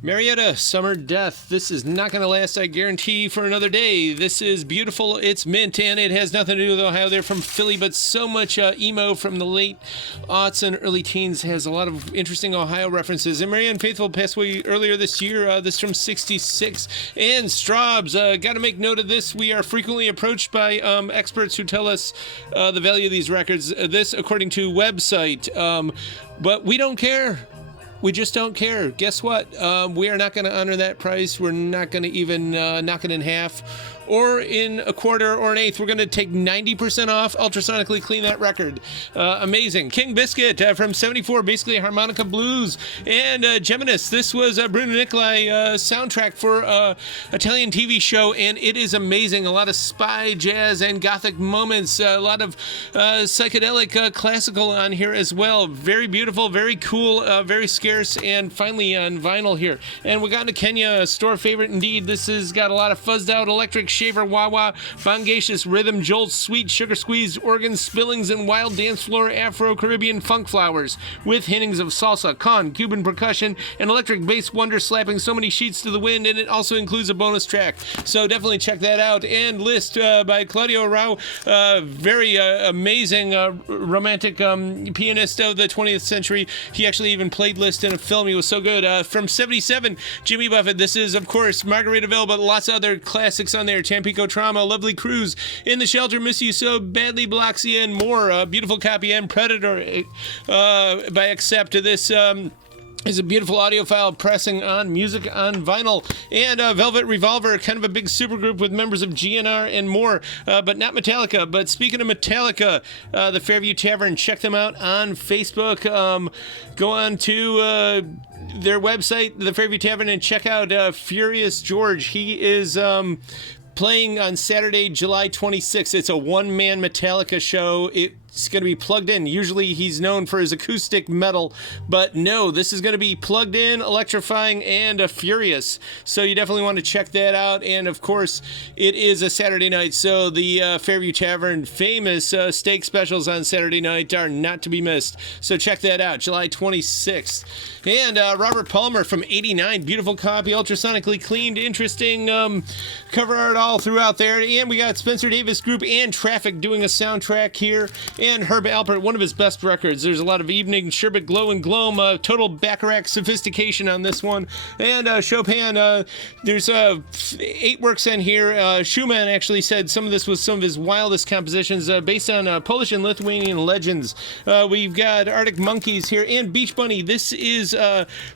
Marietta, Summer Death. This is not going to last, I guarantee, for another day. This is beautiful. It's mint, and it has nothing to do with Ohio. They're from Philly, but so much emo from the late aughts and early teens has a lot of interesting Ohio references. And Marianne Faithfull passed away earlier this year. This from 66. And Straub's. Got to make note of this. We are frequently approached by experts who tell us the value of these records. This, according to website. But we don't care. We just don't care. Guess what? We are not going to honor that price. We're not going to even knock it in half or in a quarter or an eighth. We're going to take 90% off, ultrasonically clean that record. Amazing. King Biscuit from 74, basically harmonica blues. And Geminis, this was Bruno Nicolai soundtrack for Italian TV show, and it is amazing. A lot of spy jazz and gothic moments, a lot of psychedelic classical on here as well. Very beautiful, very cool, very scarce, and finally on vinyl here. And we got to Kenya, a store favorite indeed. This has got a lot of fuzzed out electric shaver wah-wah, bongacious rhythm jolts, sweet sugar squeeze, organs, spillings, and wild dance floor Afro-Caribbean funk flowers with hintings of salsa, con, Cuban percussion, and electric bass wonder slapping so many sheets to the wind, and it also includes a bonus track. So definitely check that out. And List by Claudio Rao, very amazing romantic pianist of the 20th century. He actually even played List in a film. He was so good. From 77, Jimmy Buffett. This is, of course, Margaritaville, but lots of other classics on there. Tampico Trauma, Lovely Cruise, In the Shelter, Miss You So Badly, Biloxia, and more. Beautiful Copy and Predator by Accept. This is a beautiful audiophile pressing on music on vinyl. And Velvet Revolver, kind of a big supergroup with members of GNR and more, but not Metallica. But speaking of Metallica, the Fairview Tavern, check them out on Facebook. Go on to their website, the Fairview Tavern, and check out Furious George. He is playing on Saturday, July 26th. It's a one-man Metallica show. It's going to be plugged in. Usually he's known for his acoustic metal, but no, this is going to be plugged in, electrifying, and furious. So you definitely want to check that out. And of course, it is a Saturday night, so the Fairview Tavern famous steak specials on Saturday night are not to be missed. So check that out, July 26th. And Robert Palmer from 89, beautiful copy, ultrasonically cleaned, interesting cover art all throughout there. And we got Spencer Davis Group and Traffic doing a soundtrack here. And Herb Alpert, one of his best records. There's a lot of evening sherbet glow and gloam, total Bacharach sophistication on this one. And Chopin, there's 8 works in here. Schumann actually said some of this was some of his wildest compositions based on Polish and Lithuanian legends. We've got Arctic Monkeys here and Beach Bunny. This is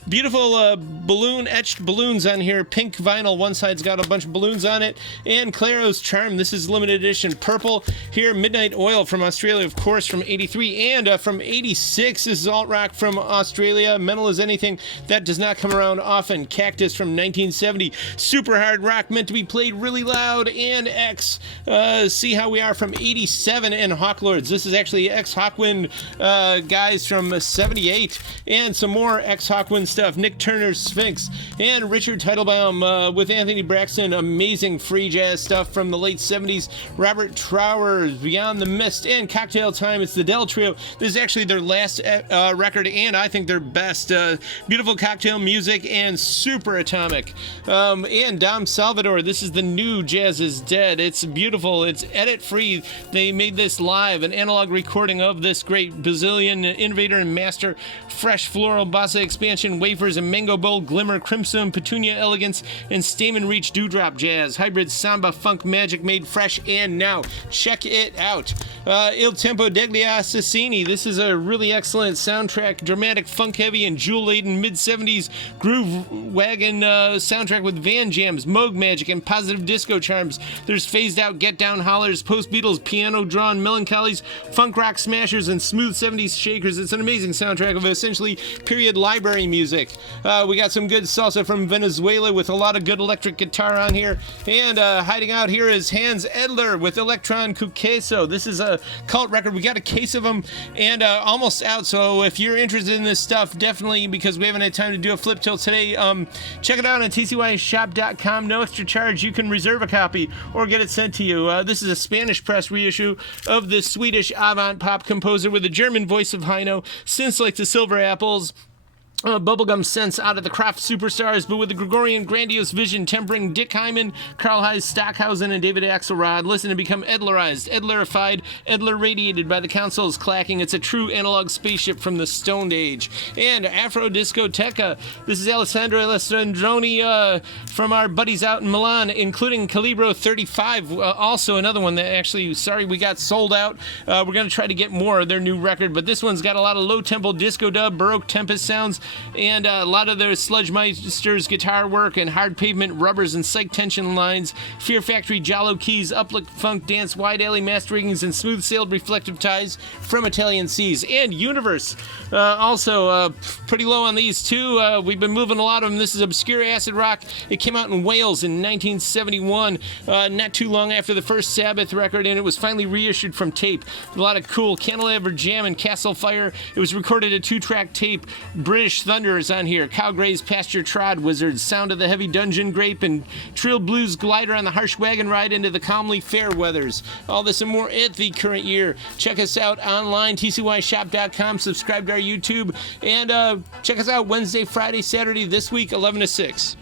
beautiful balloon etched balloons on here. Pink vinyl. One side's got a bunch of balloons on it. And Claro's Charm. This is limited edition purple. Here, Midnight Oil from Australia, of course, from 83. And from 86, this is alt rock from Australia. Mental as Anything. That does not come around often. Cactus from 1970. Super hard rock meant to be played really loud. And X. See How We Are from 87. And Hawklords. This is actually ex-Hawkwind guys from 78. And some more ex-Hawkwind stuff. Nick Turner's Sphinx. And Richard Teitelbaum with Anthony Braxton. Amazing free jazz stuff from the late 70s. Robert Trower's Beyond the Mist. And Cocktail Time. It's the Dell Trio. This is actually their last record, and I think their best. Beautiful cocktail music and super atomic. And Dom Salvador. This is the new Jazz is Dead. It's beautiful. It's edit free. They made this live, an analog recording of this great Brazilian innovator and master. Fresh floral bossa expansion, wafers, and mango bowl glimmer, crimson, petunia elegance, and stamen reach dewdrop jazz. Hybrid samba funk magic made fresh and now. Check it out. Il Tempo degli Assassini. This is a really excellent soundtrack, dramatic, funk-heavy, and jewel-laden mid-70s groove wagon soundtrack with van jams, Moog magic, and positive disco charms. There's phased-out get-down hollers, post-Beatles, piano-drawn melancholies, funk rock smashers, and smooth 70s shakers. It's an amazing soundtrack of essentially period library music. We got some good salsa from Venezuela with a lot of good electric guitar on here. And hiding out here is Hans Edler with Electron Cuqueso. This is a cult record. We got a case of them and almost out. So if you're interested in this stuff, definitely, because we haven't had time to do a flip till today, check it out on tcyshop.com. No extra charge. You can reserve a copy or get it sent to you. This is a Spanish press reissue of this Swedish avant pop composer with a German voice of high note, synths like the Silver Apples, Bubblegum Sense out of the Kraft Superstars, but with the Gregorian Grandiose Vision tempering Dick Hyman, Karl Heinz Stockhausen, and David Axelrod. Listen and become Edlerized, Edlerified, Edler radiated by the consoles clacking. It's a true analog spaceship from the Stone Age. And Afro Discoteca. This is Alessandro Alessandroni from our buddies out in Milan, including Calibro 35. Also another one that actually, sorry, we got sold out. We're going to try to get more of their new record, but this one's got a lot of low-tempo disco dub, Baroque Tempest sounds, and a lot of their Sludgemeister's guitar work and hard pavement rubbers and psych tension lines, Fear Factory Jalo keys, uplift funk dance, wide alley masterings, and smooth sailed reflective ties from Italian Seas. And Universe, also pretty low on these too. We've been moving a lot of them. This is obscure acid rock. It came out in Wales in 1971, not too long after the first Sabbath record, and it was finally reissued from tape. A lot of cool Cantilever Jam and Castle Fire. It was recorded a 2-track tape. British Thunder is on here. Cow Gray's Pasture Trod Wizards, Sound of the Heavy Dungeon Grape, and Trill Blues Glider on the harsh wagon ride into the calmly fair weathers. All this and more at the current year. Check us out online, tcyshop.com. Subscribe to our YouTube, and check us out Wednesday, Friday, Saturday this week, 11 to 6.